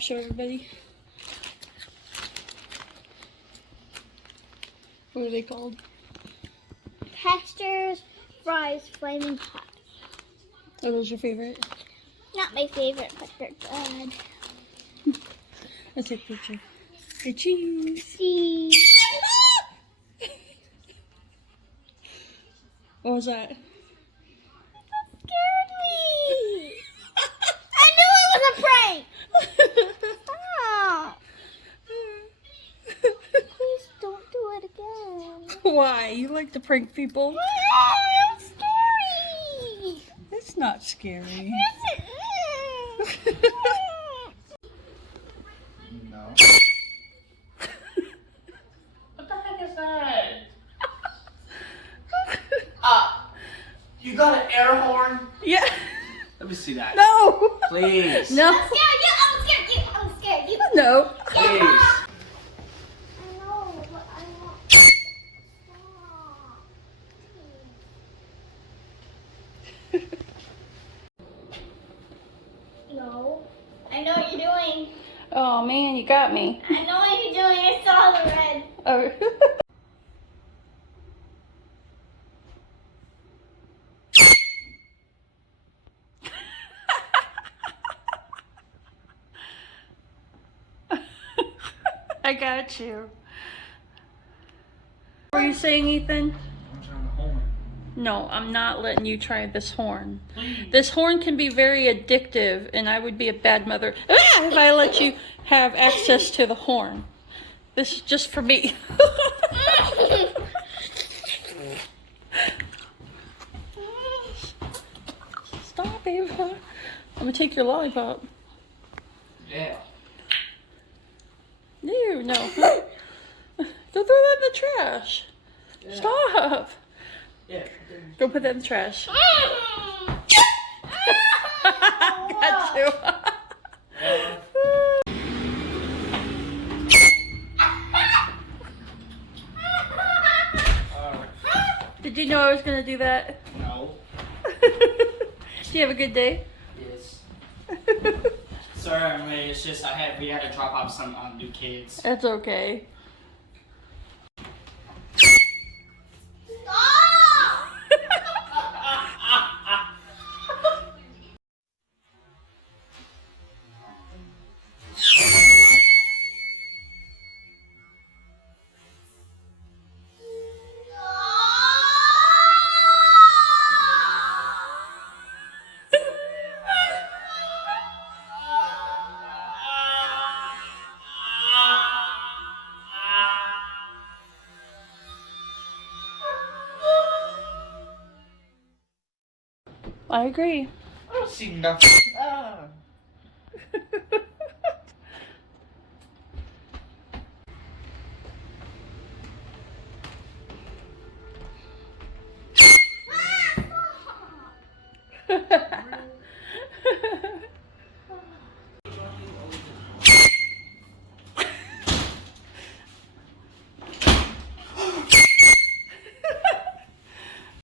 up, show everybody. What are they called? Pasteur's fries flaming hot. Are those your favorite? Not my favorite, but they're good. Let's take a picture. Hey, cheese. See. What was that? Scared me. I knew it was a prank. Stop. Please don't do it again. Why? You like to prank people? No, it's scary. It's not scary. Yes, it is. No. What the heck is that? You got an air horn? Yeah. Let me see that. No. Please. No. I'm scared you. I'm scared you. I'm scared you. No. Please. I know, but I want. No. I know what you're doing. Oh man, you got me. I know what you're doing. I saw the red. Oh. I got you. What were you saying, Ethan? I'm trying to horn. No, I'm not letting you try this horn. Please. This horn can be very addictive, and I would be a bad mother if I let you have access to the horn. This is just for me. Stop, Ava. I'm gonna take your lollipop. Yeah. No, no. Go throw that in the trash. Yeah. Stop. Yeah. Go put that in the trash. Got you. Did you know I was gonna do that? No. Did you have a good day? Yes. Sorry, I'm late. It's just we had to drop off some new kids. That's okay. I agree. I don't see nothing.